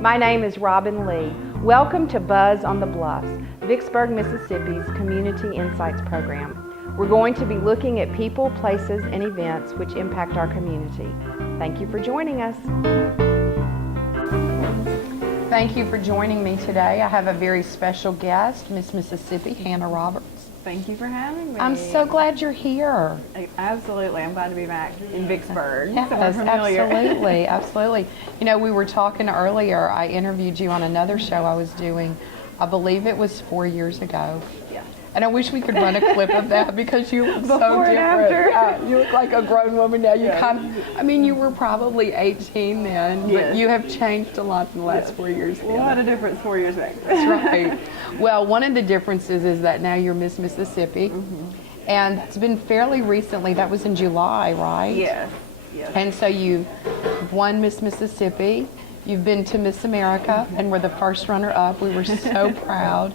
My name is Robin Lee. Welcome to Buzz on the Bluffs, Vicksburg, Mississippi's Community Insights program. We're going to be looking at people, places, and events which impact our community. Thank you for joining us. Thank you for joining me today. I have a very special guest, Miss Mississippi, Hannah Roberts. Thank you for having me. I'm so glad you're here. Absolutely. I'm glad to be back in Vicksburg. Yes, absolutely, absolutely. You know, we were talking earlier, I interviewed you on another show I was doing, I believe it was 4 years ago. Yeah. And I wish we could run a clip of that because you look so Before and different. after. You look like a grown woman now. You Yeah. I mean, you were probably 18 then, but Yes. you have changed a lot in the last 4 years. A lot of difference 4 years back. That's right. Well, one of the differences is that now you're Miss Mississippi. And it's been fairly recently, that was in July, right? Yes. Yes. And so you won Miss Mississippi. You've been to Miss America and were the first runner-up. We were so proud.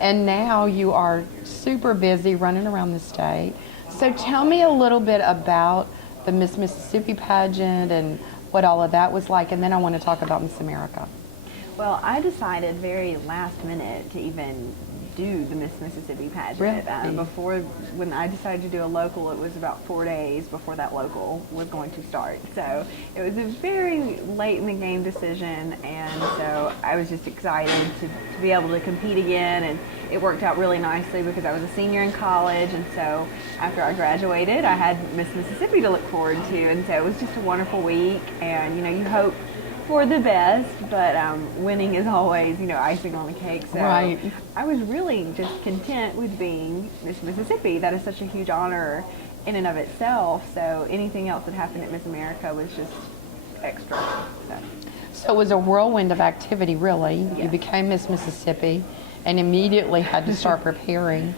And now you are super busy running around the state. So tell me a little bit about the Miss Mississippi pageant and what all of that was like, and then I want to talk about Miss America. Well, I decided very last minute to even do the Miss Mississippi pageant. Really? Before, when I decided to do a local, it was about 4 days before that local was going to start. So it was a very late in the game decision, and so I was just excited to be able to compete again, and it worked out really nicely because I was a senior in college, and so after I graduated, I had Miss Mississippi to look forward to, and so it was just a wonderful week, and you know, you hope for the best, but winning is always, you know, icing on the cake. So Right. I was really just content with being Miss Mississippi. That is such a huge honor in and of itself. So anything else that happened at Miss America was just extra. So it was a whirlwind of activity, really. You Yes. became Miss Mississippi and immediately had to start preparing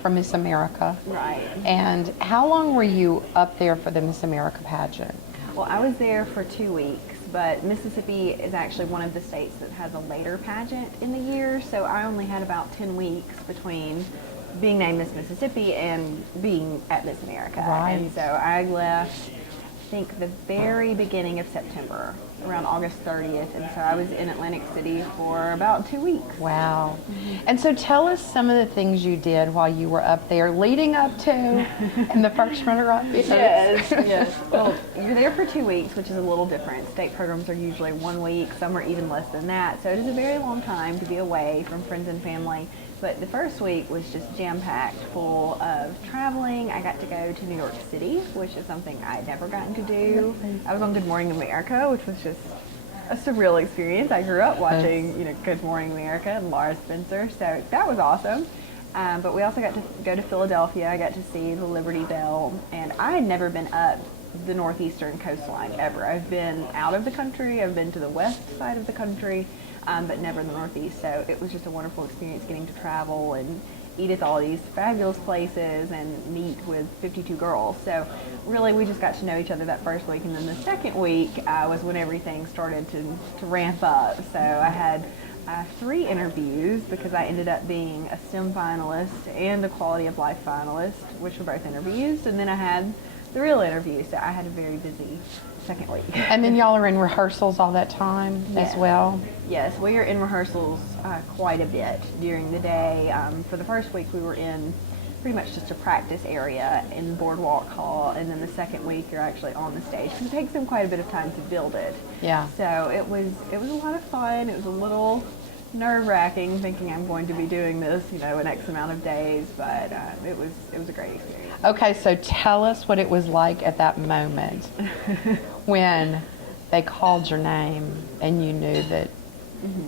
for Miss America. Right. And how long were you up there for the Miss America pageant? Well, I was there for 2 weeks, but Mississippi is actually one of the states that has a later pageant in the year, so I only had about 10 weeks between being named Miss Mississippi and being at Miss America. Right. And so I left, I think, the very beginning of September, around August 30th, and so I was in Atlantic City for about 2 weeks. Wow. And so tell us some of the things you did while you were up there, leading up to, and the first runner-up. Yes, yes. Well, you're there for 2 weeks, which is a little different. State programs are usually 1 week, some are even less than that. So it is a very long time to be away from friends and family. But the first week was just jam-packed full of traveling. I got to go to New York City, which is something I'd never gotten to do. I was on Good Morning America, which was just a surreal experience. I grew up watching, you know, Good Morning America and Laura Spencer, so that was awesome. But we also got to go to Philadelphia. I got to see the Liberty Bell, and I had never been up the northeastern coastline ever. I've been out of the country. I've been to the west side of the country, but never in the northeast. So it was just a wonderful experience getting to travel and eat at all these fabulous places and meet with 52 girls. So really we just got to know each other that first week, and then the second week was when everything started to ramp up. So I had 3 interviews because I ended up being a STEM finalist and the Quality of Life finalist, which were both interviews, and then I had the real interview. So I had a very busy second week. And then y'all are in rehearsals all that time as well? Yes, we are in rehearsals quite a bit during the day. For the first week we were in pretty much just a practice area in Boardwalk Hall, and then the second week you're actually on the stage because it takes them quite a bit of time to build it. Yeah. So it was a lot of fun. It was a little nerve-wracking thinking I'm going to be doing this, you know, in X amount of days, but it was a great experience. Okay, so tell us what it was like at that moment when they called your name and you knew that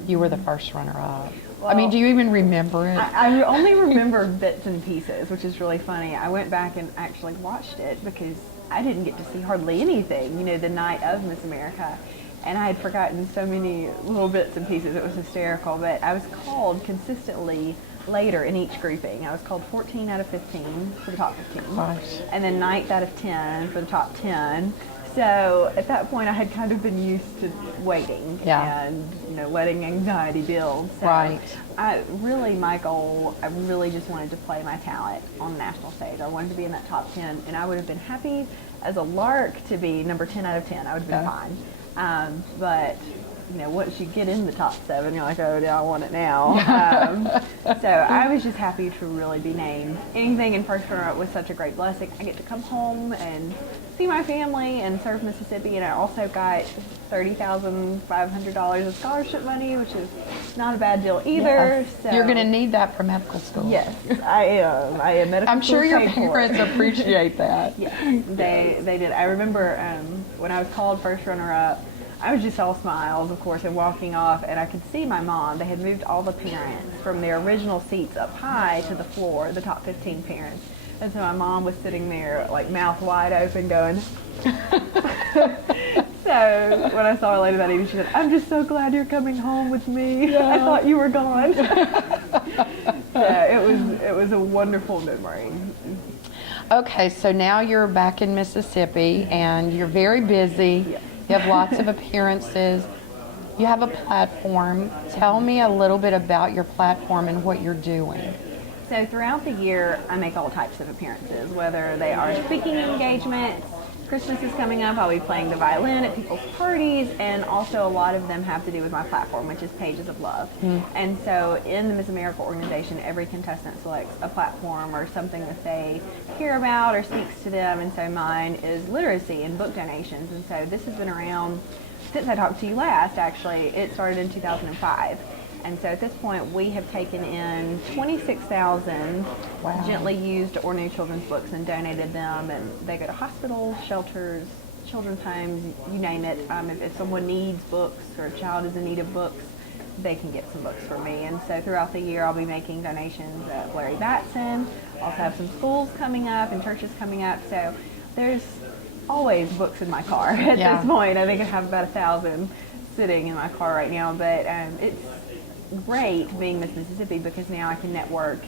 you were the first runner-up. I mean, do you even remember it? I only remember bits and pieces, which is really funny. I went back and actually watched it because I didn't get to see hardly anything, you know, the night of Miss America. And I had forgotten so many little bits and pieces. It was hysterical. But I was called consistently later in each grouping. I was called 14 out of 15 for the top 15. Gosh. And then 9th out of 10 for the top 10. So at that point, I had kind of been used to waiting and, you know, letting anxiety build. So Right. my goal, I really just wanted to play my talent on the national stage. I wanted to be in that top 10, and I would have been happy as a lark to be number 10 out of 10. I would have been fine. But once you get in the top 7, you're like, oh, yeah, I want it now. So I was just happy to really be named. Anything in first runner-up was such a great blessing. I get to come home and see my family and serve Mississippi, and I also got $30,500 of scholarship money, which is not a bad deal either. Yes. So You're going to need that for medical school. yes, I am. I am medical I'm school sure your paid for. parents appreciate that. Yes, they did. I remember when I was called first runner-up, I was just all smiles, of course, and walking off, and I could see my mom. They had moved all the parents from their original seats up high to the floor, the top 15 parents. And so my mom was sitting there, like, mouth wide open, going. So when I saw her later that evening, she said, I'm just so glad you're coming home with me. Yeah. I thought you were gone. Yeah, it was a wonderful memory. Okay, so now you're back in Mississippi, and you're very busy. Yes. You have lots of appearances. You have a platform. Tell me a little bit about your platform and what you're doing. So throughout the year, I make all types of appearances, whether they are speaking engagements. Christmas is coming up. I'll be playing the violin at people's parties, and also a lot of them have to do with my platform, which is Pages of Love. And so in the Miss America organization, every contestant selects a platform or something that they care about or speaks to them, and so mine is literacy and book donations. And so this has been around since I talked to you last, actually. It started in 2005. And so at this point, we have taken in 26,000 Wow. gently used or new children's books and donated them. And they go to hospitals, shelters, children's homes, you name it. If someone needs books or a child is in need of books, they can get some books from me. And so throughout the year, I'll be making donations at Larry Batson. Also have some schools coming up and churches coming up. So there's always books in my car at Yeah. this point. I think I have about 1,000 sitting in my car right now. But it's great being Miss Mississippi because now I can network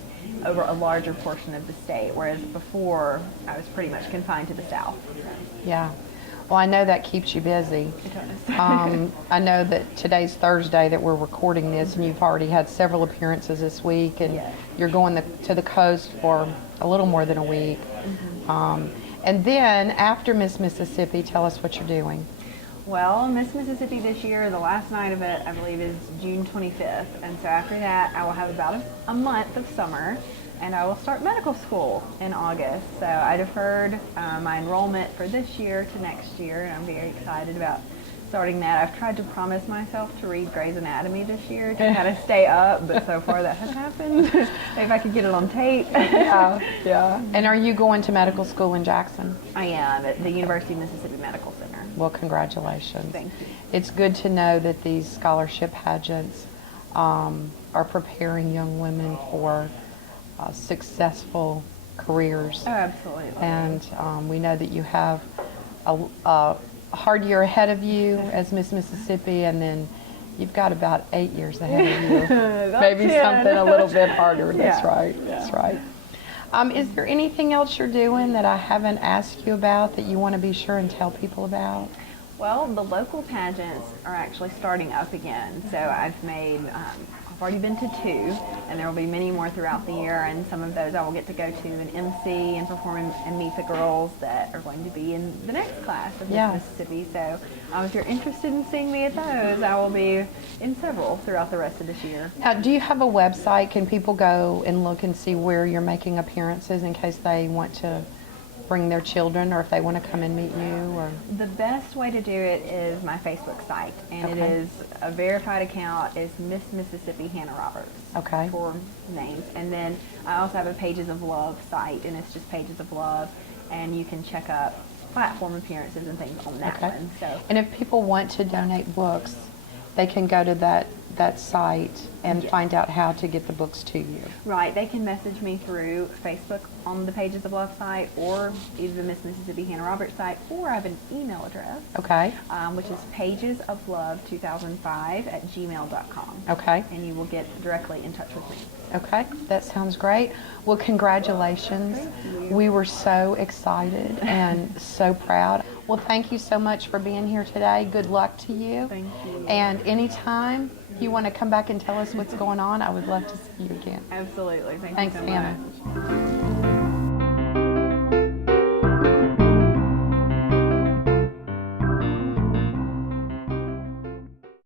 over a larger portion of the state, whereas before I was pretty much confined to the South. Yeah. Well, I know that keeps you busy. It does. I know that today's Thursday that we're recording this, and you've already had several appearances this week, and Yes. you're going to the coast for a little more than a week. And then after Miss Mississippi, tell us what you're doing. Well, Miss Mississippi this year, the last night of it, I believe, is June 25th. And so after that, I will have about a month of summer, and I will start medical school in August. So I deferred my enrollment for this year to next year, and I'm very excited about starting that. I've tried to promise myself to read Grey's Anatomy this year to kind of stay up, but so far that has happened. Maybe I could get it on tape. Yeah. And are you going to medical school in Jackson? I am at the University of Mississippi Medical Center. Well, congratulations. Thank you. It's good to know that these scholarship pageants are preparing young women for successful careers. Oh, absolutely. And we know that you have a hard year ahead of you as Miss Mississippi, and then you've got about 8 years ahead of you. Maybe 10. something a little bit harder. That's Yeah. right. That's right. Is there anything else you're doing that I haven't asked you about that you want to be sure and tell people about? Well, the local pageants are actually starting up again. So I've already been to 2, and there will be many more throughout the year, and some of those I will get to go to and MC and perform and meet the girls that are going to be in the next class of Miss Yeah. Mississippi. So if you're interested in seeing me at those, I will be in several throughout the rest of this year. Now, do you have a website? Can people go and look and see where you're making appearances in case they want to bring their children, or if they want to come and meet you? Or The best way to do it is my Facebook site, and it Okay. is a verified account. It's Miss Mississippi Hannah Roberts. Okay. 4 names. And then I also have a Pages of Love site, and it's just Pages of Love, and you can check up platform appearances and things on that Okay. one. So And if people want to donate books, they can go to that site and find out how to get the books to you. right, they can message me through Facebook on the Pages of Love site, or either the Miss Mississippi Hannah Roberts site, or I have an email address, Okay? which is pagesoflove2005@gmail.com. Okay. And you will get directly in touch with me. Okay, that sounds great. Well, congratulations. Thank you. We were so excited and so proud. Well, thank you so much for being here today. Good luck to you. Thank you. And anytime you want to come back and tell us what's going on, I would love to see you again. Absolutely. Thank Thanks, you so Hannah. much.